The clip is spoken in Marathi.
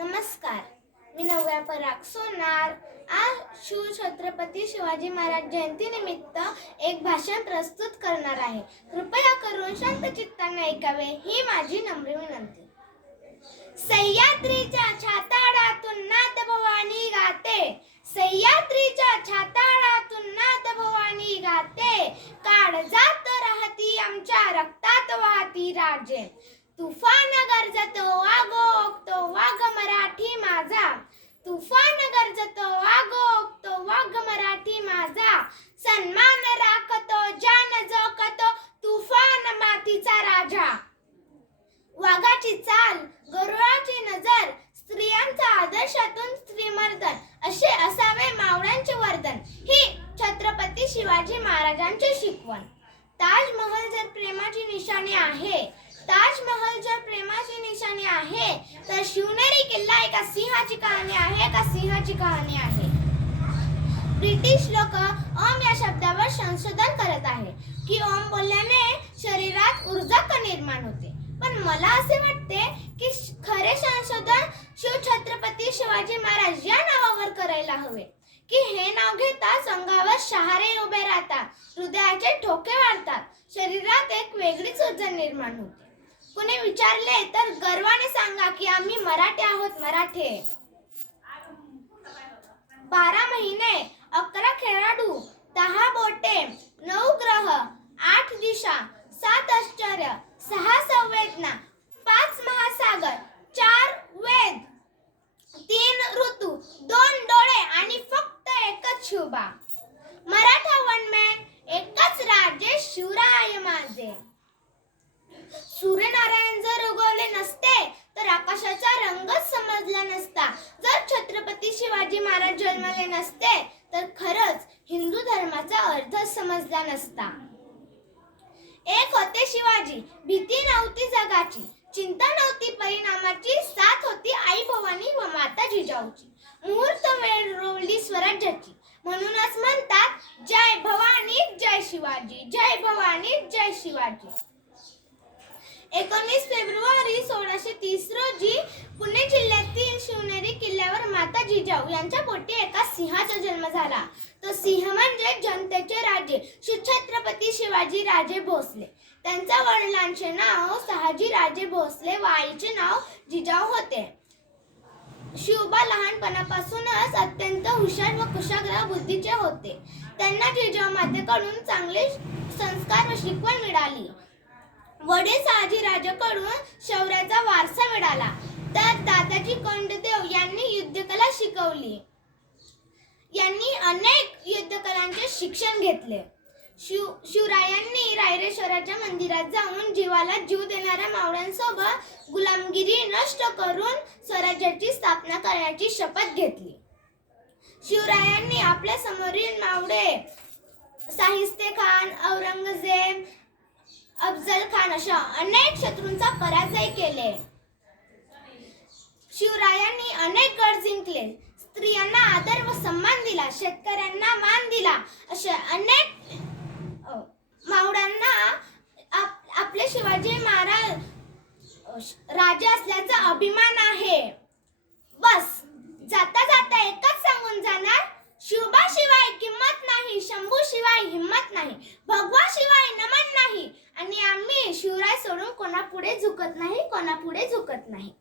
नमस्कार, मी नव्या पराग सोनार आज छत्रपती शिवाजी महाराज जयंतीनिमित्त एक भाषण प्रस्तुत करणार आहे. कृपया करून शांत चित्ताने ऐकावे ही माझी नम्र विनंती. सह्याद्रीच्या छाताडातून नाथ भवानी गाते, सह्याद्रीच्या छाताडातून नाथ भवानी गाते, काळजात राहती आमच्या रक्तात वाहती राजे. तुफान गरजतो वागोगतो वाघ मराठी माझा, तुफान गरजतो वागोगतो वाघ मराठी माझा, सन्मान राखतो जान जोखतो तुफान मातीचा राजा. वाघाची चाल, गरुडाची नजर, स्त्रियांचा आदर्शातून स्त्रीमर्दन असे असावे मावळ्यांचे वर्तन, ही छत्रपती शिवाजी महाराजांची शिकवण. ताजमहल जर प्रेमाची निशाणी आहे, ताजमहल जर प्रेमाची निशाणी आहे, तर शिवनेरी किल्ला एका सिंहाची कहाणी आहे, एका सिंहाची कहाणी आहे. ब्रिटिश लोक ओम या शब्दावर संशोधन करत आहे की ओम बोलल्याने शरीरात ऊर्जा का निर्माण होते, पण मला असे वाटते की खरे संशोधन छत्रपती शिवाजी महाराज या नावावर करायला हवे, की हे नाव घेताच अंगावर शहारे उभे राहतात, हृदयाचे ठोके वाढतात, शरीरात एक वेगळीच ऊर्जा निर्माण होते. कुणी विचारले तर गर्वाने सांगा की आम्ही मराठे आहोत, मराठे. 12 महिने, 11 खेळाडू, 10 बोटे, 9 ग्रह, 8 दिशा, 7 आश्चर्य, 6 संवेदना, 5 महासागर, 4 वेद, 3 ऋतू, 2 डोळे आणि फक्त एकच शुभा. मराठा वनमॅन, एकच राजे शिवराय माझे. सूर्यनारायण जर उगवले नसते तर आकाशाचा रंगच समजला नसता. जर छत्रपती शिवाजी महाराज जन्मले नसते तर खरंच हिंदू धर्माचा अर्थ समजला नसता. एक होते शिवाजी, भीती नव्हती जगाची, चिंता नव्हती परिणामाची, साथ होती आई भवानी व माता जिजाऊची. मुहूर्त वेळ रोवली स्वराज्याची, म्हणूनच म्हणतात जय भवानी जय शिवाजी, जय भवानी जय शिवाजी. 19 फेब्रुवारी 1630 रोजी पुणे जिल्ह्यातील शिवनेरी किल्ल्यावर माता जिजाऊ यांच्या पोटी एका सिंहाचा जन्म झाला. तो सिंह म्हणजे जनतेचे राजे छत्रपती शिवाजी राजे भोसले. त्यांच्या वडिलांचे नाव शहाजी राजे भोसले व आईचे नाव जिजाऊ होते. शिवबा लहानपणापासूनच अत्यंत हुशार व कुशाग्र बुद्धीचे होते. त्यांना जिजाऊ मातेकडून चांगले संस्कार व शिकवण मिळाली. वडील शहाजी राजाकडून शौर्याचा वारसा मिळाला, तर दादाजी कोंडदेव यांनी युद्धकला शिकवली. यांनी अनेक युद्धकलांचे शिक्षण घेतले. शिवरायांनी रायरेश्वराच्या मंदिरात जाऊन जीवाला जीव देणाऱ्या मावळ्यांसोबत गुलामगिरी नष्ट करून स्वराज्याची स्थापना करण्याची शपथ घेतली. शिवरायांनी आपल्या समोरील मावळे शाहिस्तेखान, औरंगजेब, अफजल खान अशा अनेक शत्रूंचा पराजय केले. शिवरायांनी अनेक गड जिंकले, स्त्रियांना आदर व सन्मान दिला, शेतकऱ्यांना मान दिला, अशा अनेक मावळ्यांना आपले शिवाजी महाराज राजे असल्याचा अभिमान आहे. बस जाता जाता एकच सांगून जाणार, शिवबा शिवाय किंमत नाही, शंभू शिवाय हिम्मत नाही, भगवा शिवाय नमन नाही, आणि आम्ही शिवराय सोडून कोणापुढे झुकत नाही, कोणापुढे झुकत नाही.